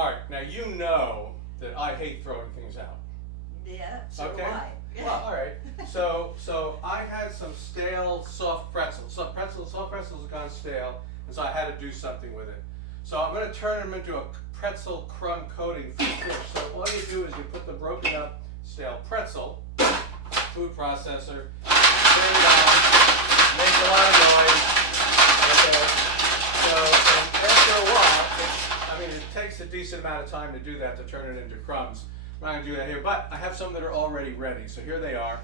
All right, now you know that I hate throwing things out. Yeah, so Okay. do I. Well, all right. So I had some stale soft pretzels. Soft pretzels have gone stale, and so I had to do something with it. So I'm going to turn them into a pretzel crumb coating for fish. So all you do is you put the broken up stale pretzel, food processor, turn it on, make a lot of noise. Okay. So and after a while, I mean, it takes a decent amount of time to do that, to turn it into crumbs. I'm not going to do that here, but I have some that are already ready. So here they are.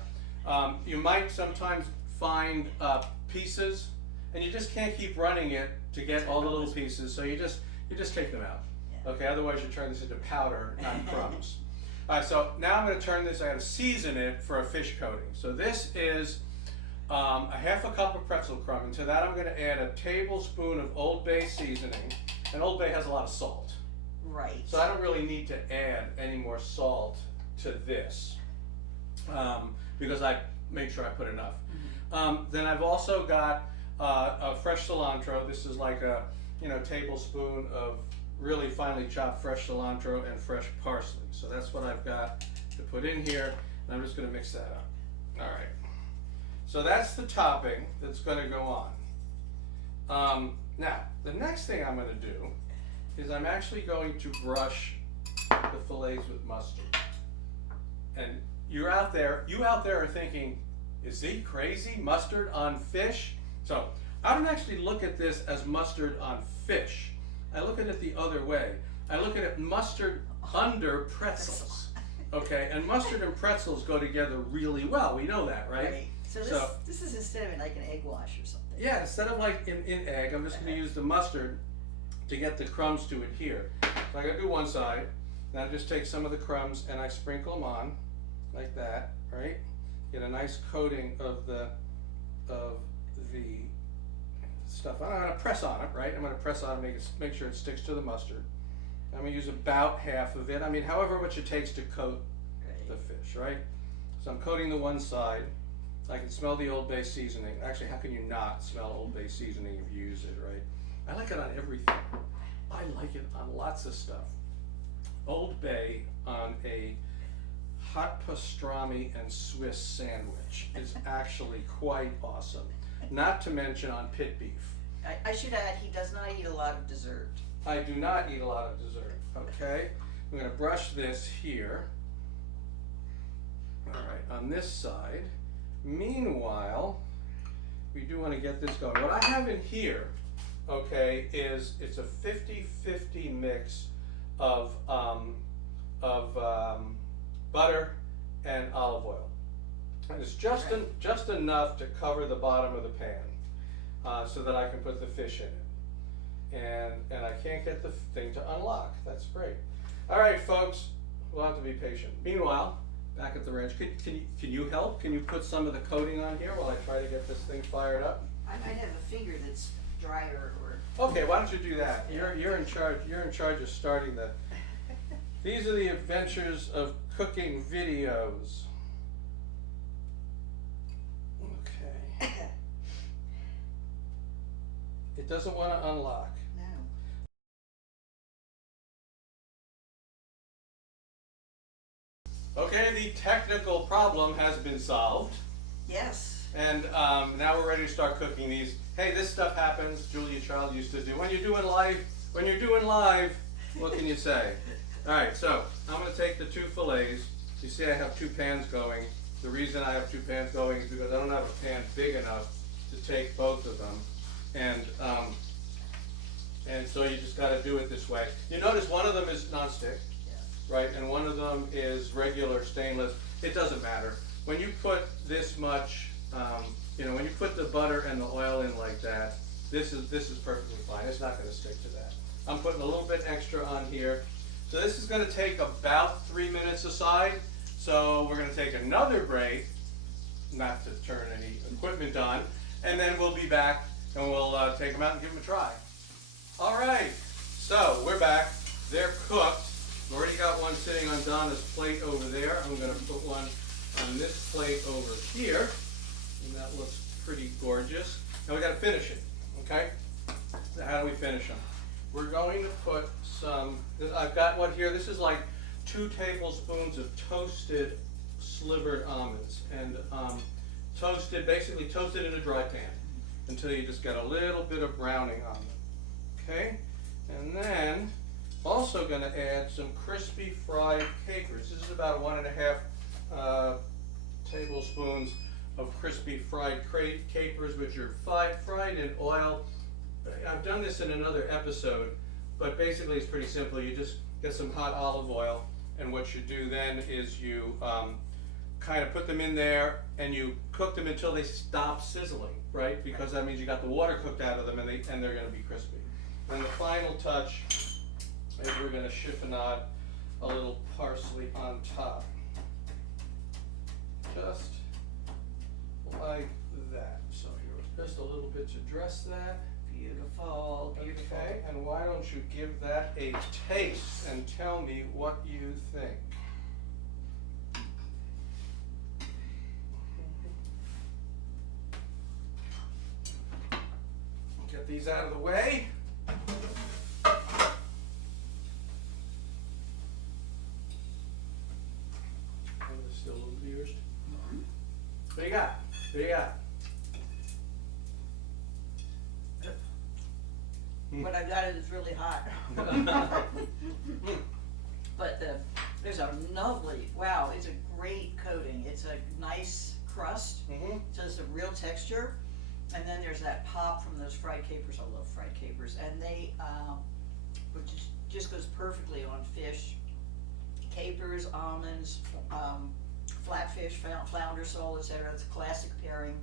You might sometimes find pieces, and you just can't keep running it to get all the little pieces. So you just take them out. Yeah. Okay. Otherwise, you turn this into powder, not crumbs. All right. So now I'm going to turn this. I got to season it for a fish coating. So this is a half a cup of pretzel crumb. And to that, I'm going to add a tablespoon of Old Bay seasoning. And Old Bay has a lot of salt. Right. So I don't really need to add any more salt to this because I made sure I put enough. Then I've also got a fresh cilantro. This is like a tablespoon of really finely chopped fresh cilantro and fresh parsley. So that's what I've got to put in here, and I'm just going to mix that up. All right. So that's the topping that's going to go on. Now the next thing I'm going to do is I'm actually going to brush the fillets with mustard. And you out there are thinking, is he crazy? Mustard on fish? So I don't actually look at this as mustard on fish. I look at it the other way. I look at it mustard under pretzels. Okay, and mustard and pretzels go together really well. We know that, right? Right. So this is instead of like an egg wash or something. Yeah, instead of like in egg, I'm just going to use the mustard to get the crumbs to adhere. So I gotta do one side, and I just take some of the crumbs and I sprinkle them on, like that, right? Get a nice coating of the stuff. I'm gonna press on it, right? I'm gonna press on it, make sure it sticks to the mustard. I'm gonna use about half of it. I mean, however much it takes to coat the fish, right? So I'm coating the one side. I can smell the Old Bay seasoning. Actually, how can you not smell Old Bay seasoning if you use it, right? I like it on everything. I like it on lots of stuff. Old Bay on a hot pastrami and Swiss sandwich is actually quite awesome. Not to mention on pit beef. I should add, he does not eat a lot of dessert. I do not eat a lot of dessert, okay? I'm gonna brush this here. All right, on this side. Meanwhile, we do wanna get this going. What I have in here, okay, it's a 50-50 mix of butter and olive oil, and it's just enough to cover the bottom of the pan, so that I can put the fish in it. And I can't get the thing to unlock. That's great. All right, folks, we'll have to be patient. Meanwhile, back at the ranch, can you help? Can you put some of the coating on here while I try to get this thing fired up? I might have a finger that's drier or. Okay, why don't you do that? You're in charge. You're in charge of starting the. These are the adventures of cooking videos. Okay. It doesn't want to unlock. No. Okay, the technical problem has been solved. Yes. And now we're ready to start cooking these. Hey, this stuff happens. Julia Child used to do. When you're doing live, what can you say? All right, so I'm going to take the two fillets. You see I have two pans going. The reason I have two pans going is because I don't have a pan big enough to take both of them. And so you just got to do it this way. You notice one of them is nonstick, right? And one of them is regular stainless. It doesn't matter. When you put this much, when you put the butter and the oil in like that, this is perfectly fine. It's not going to stick to that. I'm putting a little bit extra on here. So this is going to take about 3 minutes aside. So we're going to take another break, not to turn any equipment on, and then we'll be back and we'll take them out and give them a try. All right, so we're back. They're cooked. I've already got one sitting on Donna's plate over there. I'm going to put one on this plate over here, and that looks pretty gorgeous. Now we got to finish it, okay? So how do we finish them? we're going to put some, I've got what here, this is like 2 tablespoons of toasted slivered almonds, and basically toasted in a dry pan until you just get a little bit of browning on them, okay? And then also going to add some crispy fried capers. This is about 1.5 tablespoons of crispy fried capers, which are fried in oil. I've done this in another episode, but basically it's pretty simple. You just get some hot olive oil, and what you do then is you kind of put them in there and you cook them until they stop sizzling, right? Because that means you got the water cooked out of them, and they're going to be crispy. And the final touch is we're going to chiffonade a little parsley on top, just like that. So here's just a little bit to dress that. Beautiful, beautiful. Okay, and why don't you give that a taste and tell me what you think? Get these out of the way. Still a little bit yours. What do you got? What do you got? What I got is really hot. But there's a lovely, wow, it's a great coating. It's a nice crust, so it's a real texture. And then there's that pop from those fried capers. I love fried capers. And they, which just goes perfectly on fish. Capers, almonds, flatfish, flounder sole, etc. It's a classic pairing.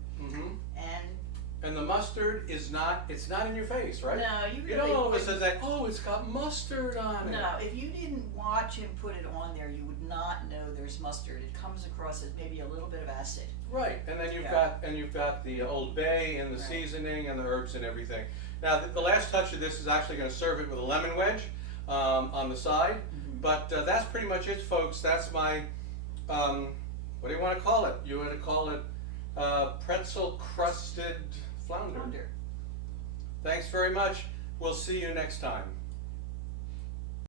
And the mustard is not, it's not in your face, right? No, you You really don't always say wouldn't. that, oh, it's got mustard on it. No, if you didn't watch him put it on there, you would not know there's mustard. It comes across as maybe a little bit of acid. Right, and then you've Yeah. got the Old Bay and the Right. seasoning and the herbs and everything. Now the last touch of this is actually going to serve it with a lemon wedge on the side. But that's pretty much it, folks. That's my what do you want to call it? You want to call it pretzel-crusted flounder. Thanks very much. We'll see you next time.